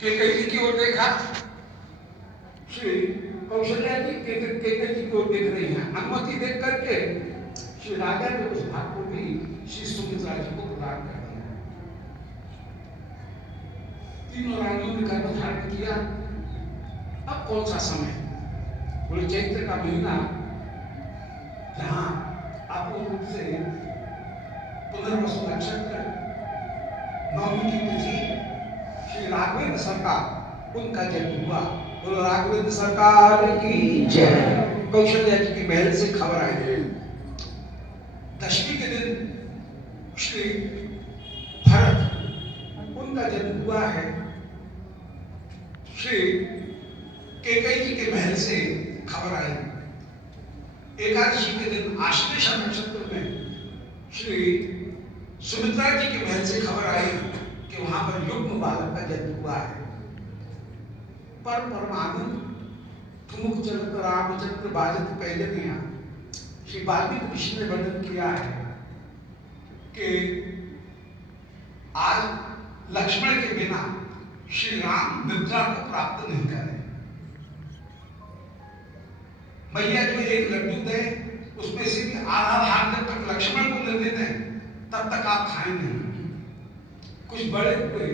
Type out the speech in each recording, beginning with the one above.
केकई जी की ओर देखा। श्री कौशल्या जी केकई जी की ओर देख रही हैं। अनुमति देख करके श्री राजा ने उस भाग को भी श्री सुमित्रा जी को प्रदान कर दिया। तीनों रानियों ने गर्भ धारण किया। अब कौन सा समय? बोले चैत्र का महीना, जहां अपूर्ण रूप से पुनर्वसु नक्षत्र, नवमी की तिथि, श्री राघवेंद्र सरकार उनका जन्म हुआ। बोलो राघवेंद्र सरकार की जय। कौशल्या जी की महल से खबर आई। दशमी के दिन श्री भरत उनका जन्म हुआ है। श्री केकई जी के महल से खबर आई। एकादशी के दिन आश्लेषा नक्षत्र में श्री सुमित्रा जी के महल से खबर आई कि वहां पर युग्म बालक का जन्म हुआ है। परमानंद ठुमुक चलत रामचंद्र बाजत पहले में यहाँ श्री वाल्मीकि ऋषि ने वर्णन किया है कि आज लक्ष्मण के बिना श्री राम निद्रा को प्राप्त नहीं करें। मैया जो एक लड्डू दे उसमें से भी आधा भाग जब तक लक्ष्मण को न दे दें तब तक आप खाएं नहीं। कुछ बड़े हुए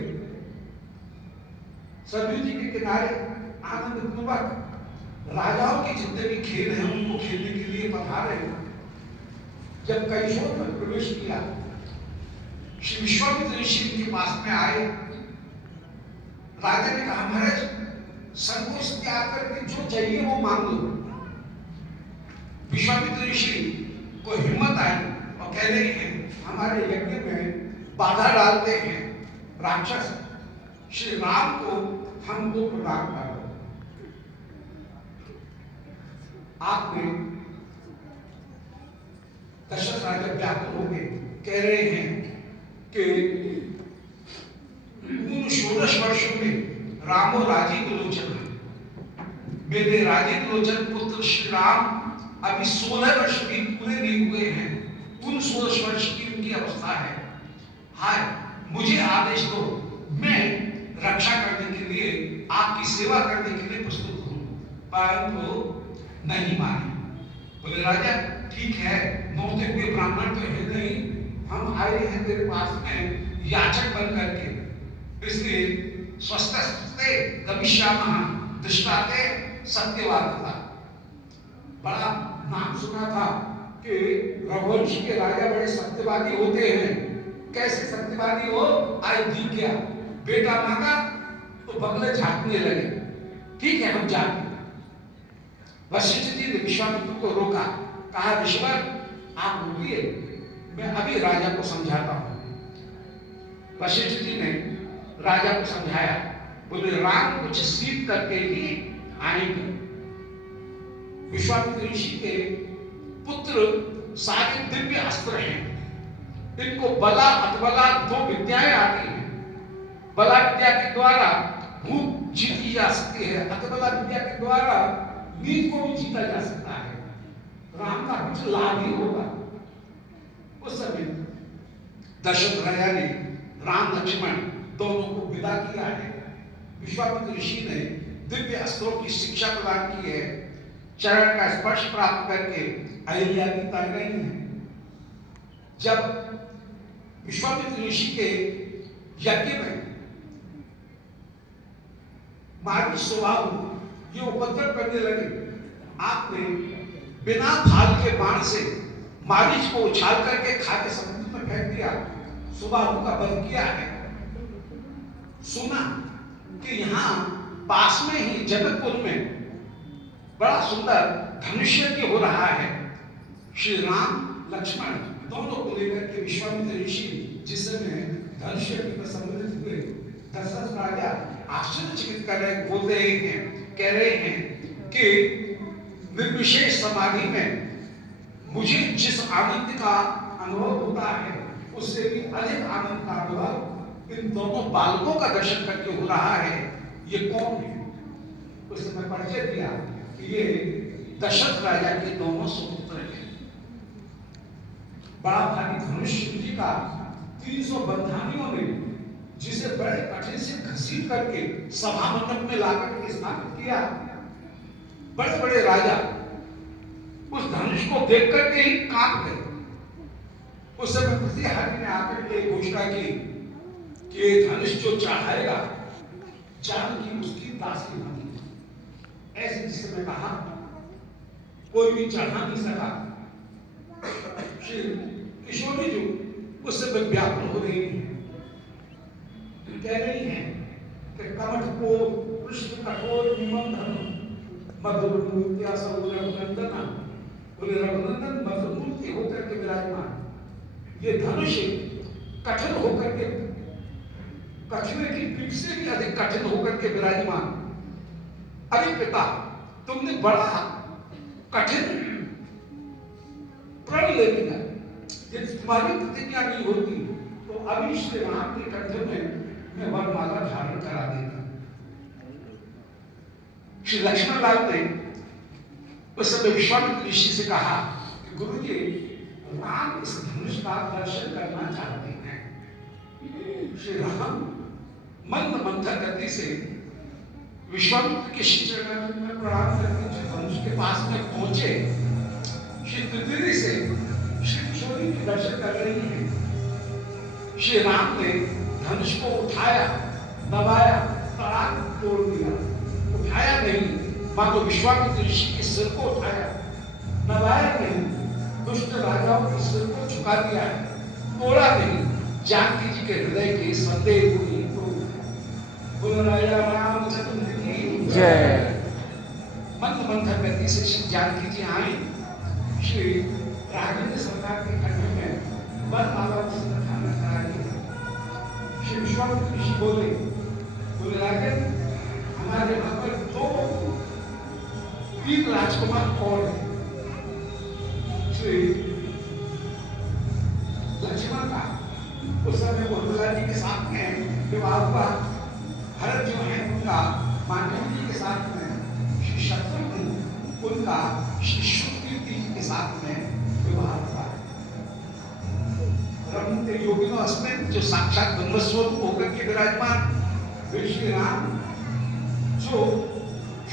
सरयू जी के किनारे आनंद पूर्वक राजाओं के जितने भी खेल हैं उनको खेलने के लिए पधारे। जब कैशोर में प्रवेश किया, श्री विश्वामित्र ऋषि के पास में आए। राजा ने कहा महाराज संकोच त्याग करके जो चाहिए वो मांग लो। विश्वामित्र ऋषि को हिम्मत आई और कह रहे हैं हमारे यज्ञ में बाधा डालते हैं राक्षस, श्री राम को हमको प्रदान कर दो। आपने दशरथ राजा व्याकुल हो गए, कह रहे हैं कि उन 16 वर्षों में रामो राजीव लोचन, मेरे राजीव लोचन पुत्र श्री राम अभी 16 वर्ष भी पूरे नहीं हुए हैं। उन 16 वर्ष की उनकी अवस्था है। हाय मुझे आदेश दो, मैं रक्षा करने के लिए आपकी सेवा करने के लिए प्रस्तुत हूं। परंतु नहीं माने। बोले राजा ठीक है, मौते हुए ब्राह्मण तो है नहीं, हम आए हैं तेरे पास में याचक बन करके, इसलिए स्वस्थस्ते गमिष्यामः दृष्टाते सत्यवादिता। बड़ा नाम सुना था कि रघुवंश के राजा बड़े सत्यवादी होते हैं। कैसे सत्यवादी हो? आज दिख गया, बेटा मांगा तो बगले झांकने लगे। ठीक है हम जाते। वशिष्ठ जी ने विश्वामित्र को रोका, कहा ऋषिवर आप रुकिए, मैं अभी राजा को समझाता हूं। वशिष्ठ जी ने राजा को समझाया। बोले राम कुछ सीख करके ही आएंगे। विश्वामित्र ऋषि के पुत्र सारे दिव्य अस्त्र हैं। इनको बला अतबला 2 विद्याएं आती हैं। बला विद्या के द्वारा भूख जीती जा सकती है, अतबला विद्या के द्वारा नींद को भी जीता जा सकता है। राम का कुछ लाभ ही होगा। उस समय दशरथ राजा ने राम लक्ष्मण दोनों को विदा किया है। विश्वामित्र ऋषि ने दिव्य अस्त्रों की शिक्षा प्रदान की है। चरण का स्पर्श प्राप्त करके अहिल्या भी तर गई है। जब विश्वामित्र ऋषि के यज्ञ में मारी स्वभाव ये उपद्रव करने लगे, आपने बिना फाल के बाण से मारीच को उछाल करके खाके समुद्र में फेंक दिया। सुबाहु का वध किया है। सुना कि यहाँ पास में ही जनकपुर में बड़ा सुंदर धनुष्य यज्ञ हो रहा है। श्री राम लक्ष्मण दोनों को लेकर के विश्वामित्र ऋषि जिस समय धनुष्य यज्ञ पर सम्मिलित हुए, दशरथ राजा आश्चर्यचकित कर रहे, बोल रहे हैं, कह रहे हैं कि निर्विशेष समाधि में मुझे जिस आनंद का अनुभव होता है उससे भी अधिक आनंद का अनुभव इन दोनों बालकों का दर्शन करके हो रहा है। ये कौन है? उस समय परिचय दिया कि ये दशरथ राजा के दोनों सुपुत्र हैं। बड़ा भारी धनुष जी का 300 बंधानियों ने जिसे बड़े कठिन से घसीट करके सभा मंडप में लाकर के स्थापित किया। बड़े बड़े राजा उस धनुष को देख करके ही कांप गए। उस समय प्रतिहारी ने आकर के घोषणा की कि धनुष जो चढ़ाएगा जानकी उसकी दासी बनी। ऐसे जिस समय कहा कोई भी चढ़ा नहीं सका। श्री किशोरी जो उस समय व्याकुल हो रही है, कह रही है कि कमठ को पृष्ठ कठोर निबंधन मधुर मूर्तिया सब रघुनंदन, बोले रघुनंदन मधुर मूर्ति होकर के विराजमान। ये धनुष कठिन होकर के, कछुए की पीठ से भी अधिक कठिन होकर के विराजमान। अरे पिता, तुमने बड़ा कठिन प्रण ले लिया। यदि तुम्हारी प्रतिज्ञा नहीं होती तो अभी श्री राम के कंठ में मैं वरमाला धारण करा देता। श्री लक्ष्मण लाल ने उस समय विश्वामित्र ऋषि से कहा कि गुरु जी, राम इस धनुष का दर्शन करना चाहते हैं। श्री राम मंद मंथर गति से विश्वामित्र के चरणों में प्रणाम करके धनुष के पास में पहुंचे। श्री त्रिदेवी से श्री किशोरी के दर्शन कर रही है। श्री राम ने धनुष को उठाया, दबाया, तड़ाक तोड़ दिया। उठाया नहीं, मानो विश्वामित्र ऋषि के सिर को उठाया, दबाया नहीं, दुष्ट राजाओं के सिर को झुका दिया है, तोड़ा नहीं। जानकी जी के हृदय के संदेह को बोलो राजा रामचंद्र की जय। मंद मंथर गति से श्री जानकी जी आई। श्री राजेंद्र सरकार के कंठ में वरमाला धारण करा दिया। श्री विश्वामित्र ऋषि बोले राजन, हमारे वहां पर दो तीन राजकुमार और हैं। श्री लक्ष्मण का उस समय उर्मिला जी के साथ में विवाह हुआ। भरत जो है उनका मांडवी जी के साथ में, श्री शत्रुघ्न उनका श्री शुक्लकीर्ति जी के साथ में विवाह हुआ। रमते योगिनो अस्मिन्, जो साक्षात ब्रह्मस्वरूप होकर के विराजमान श्री राम, जो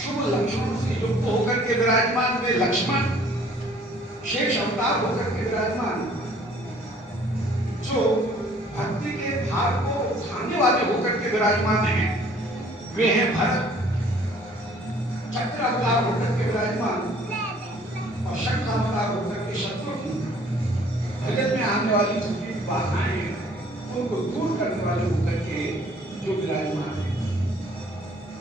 शुभ लक्षणों से युक्त होकर के विराजमान वे लक्ष्मण, शेष अवतार होकर के विराजमान, जो भक्ति के भार को उठाने वाले होकर के विराजमान हैं, वे हैं भरत। चक्र अवतार होकर के विराजमान और शंख अवतार होकर के शत्रुघ्न। भजन में आने वाली जितनी बाधाएं उनको दूर करने वाले होकर के जो विराजमान है।